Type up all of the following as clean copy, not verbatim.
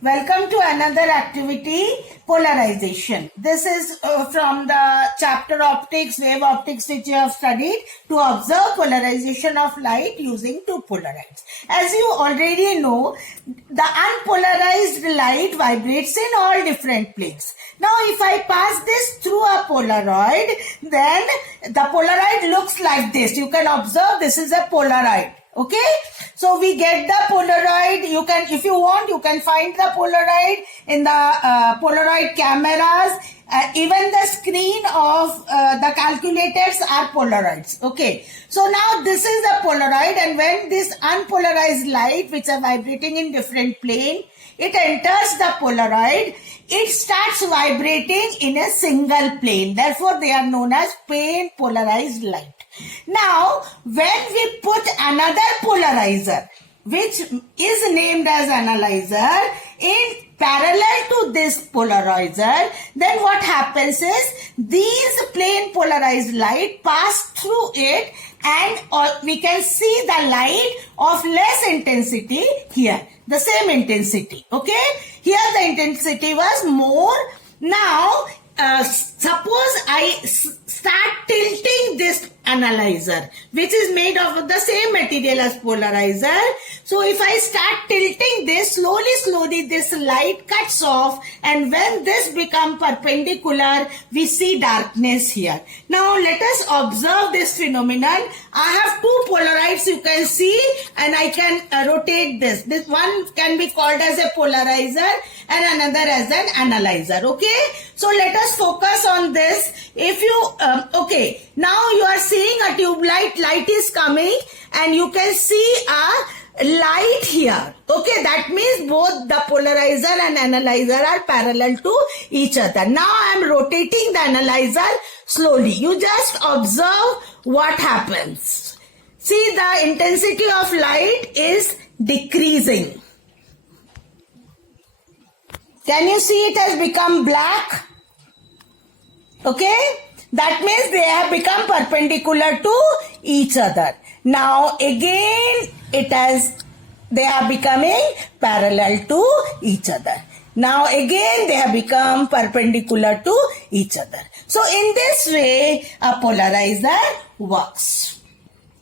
Welcome to another activity, polarization. This is from the chapter optics, wave optics, which you have studied, to observe polarization of light using two polarites. As you already know, the unpolarized light vibrates in all different planes. Now, if I pass this through a Polaroid, then the Polaroid looks like this. You can observe this is a Polaroid. Okay, so we get the Polaroid. You can, if you want, you can find the Polaroid in the Polaroid cameras. Even the screen of the calculators are Polaroids. Okay, so now this is a Polaroid, and when this unpolarized light, which are vibrating in different plane, it enters the Polaroid, it starts vibrating in a single plane. Therefore, they are known as plane polarized light. Now, when we put another polarizer, which is named as analyzer, in parallel to this polarizer, then what happens is these plane polarized light pass through it, and we can see the light of less intensity here, the same intensity. Okay, here the intensity was more. Now, suppose I start tilting this analyzer, which is made of the same material as polarizer. So if I start tilting this, slowly this light cuts off, and when this becomes perpendicular, we see darkness here. Now let us observe this phenomenon. I have two polarites, you can see, and I can rotate this. This one can be called as a polarizer and another as an analyzer. Okay, so let us focus on this. If you okay, now you are seeing a tube light is coming, and you can see a light here. Okay, that means both the polarizer and analyzer are parallel to each other. Now I am rotating the analyzer slowly. You just observe what happens. See, the intensity of light is decreasing. Can you see it has become black? Okay, that means they have become perpendicular to each other. Now again they are becoming parallel to each other. Now again they have become perpendicular to each other. So in this way a polarizer works.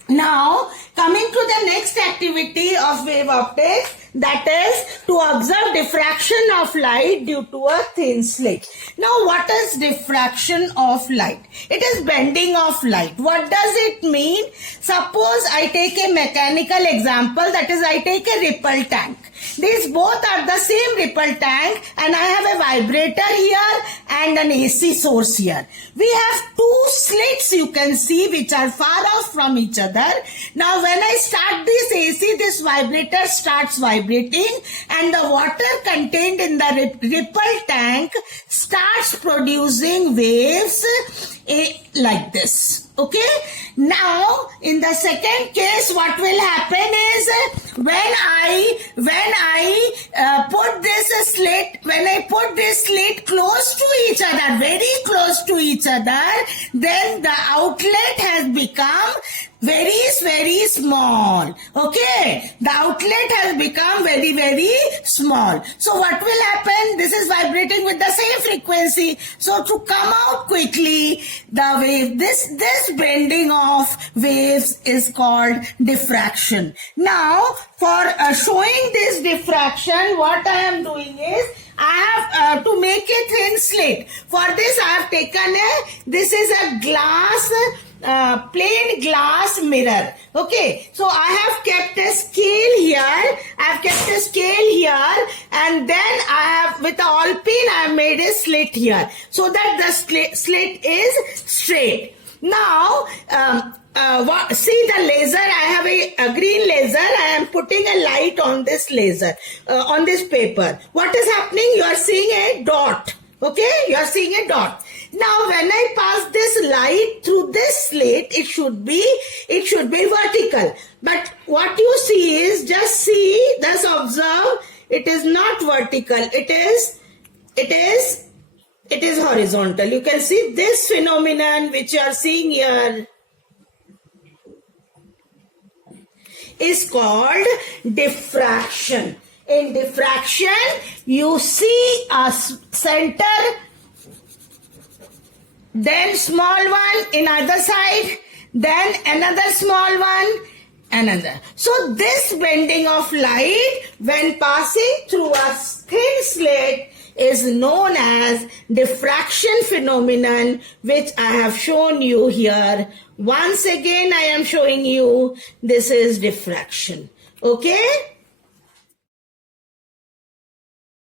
Now coming to the next activity of wave optics, that is to observe diffraction of light due to a thin slit. Now what is diffraction of light? It is bending of light. What does it mean? Suppose I take a mechanical example, that is I take a ripple tank. These both are the same ripple tank, and I have a vibrator here and an AC source here. We have two slits, you can see, which are far off from each other. Now when I start this AC, this vibrator starts vibrating, and the water contained in the ripple tank starts producing waves like this. Okay, now in the second case what will happen is when I put this slit close to each other, very close to each other, then the outlet has become very small. Okay, the outlet has become very small. So what will happen? This is vibrating with the same frequency. So to come out quickly, the wave, this bending of waves is called diffraction. Now for showing this diffraction, what I am doing is I have to make a thin slit. For this I have taken this is a glass, plain glass mirror. Okay, so I have kept a scale here. And then I have, with the all pin, I have made a slit here, so that the slit is straight. Now see the laser. I have a green laser. I am putting a light on this laser, on this paper. What is happening? You are seeing a dot. Okay, you are seeing a dot. Now when I pass this light through this slit, it should be vertical. But what you see is, just see, just observe, it is not vertical. It is horizontal. You can see this phenomenon which you are seeing here is called diffraction. In diffraction, you see a center, then small one in other side, then another small one, another. So this bending of light when passing through a thin slit is known as diffraction phenomenon, which I have shown you here. Once again I am showing you this is diffraction. Okay.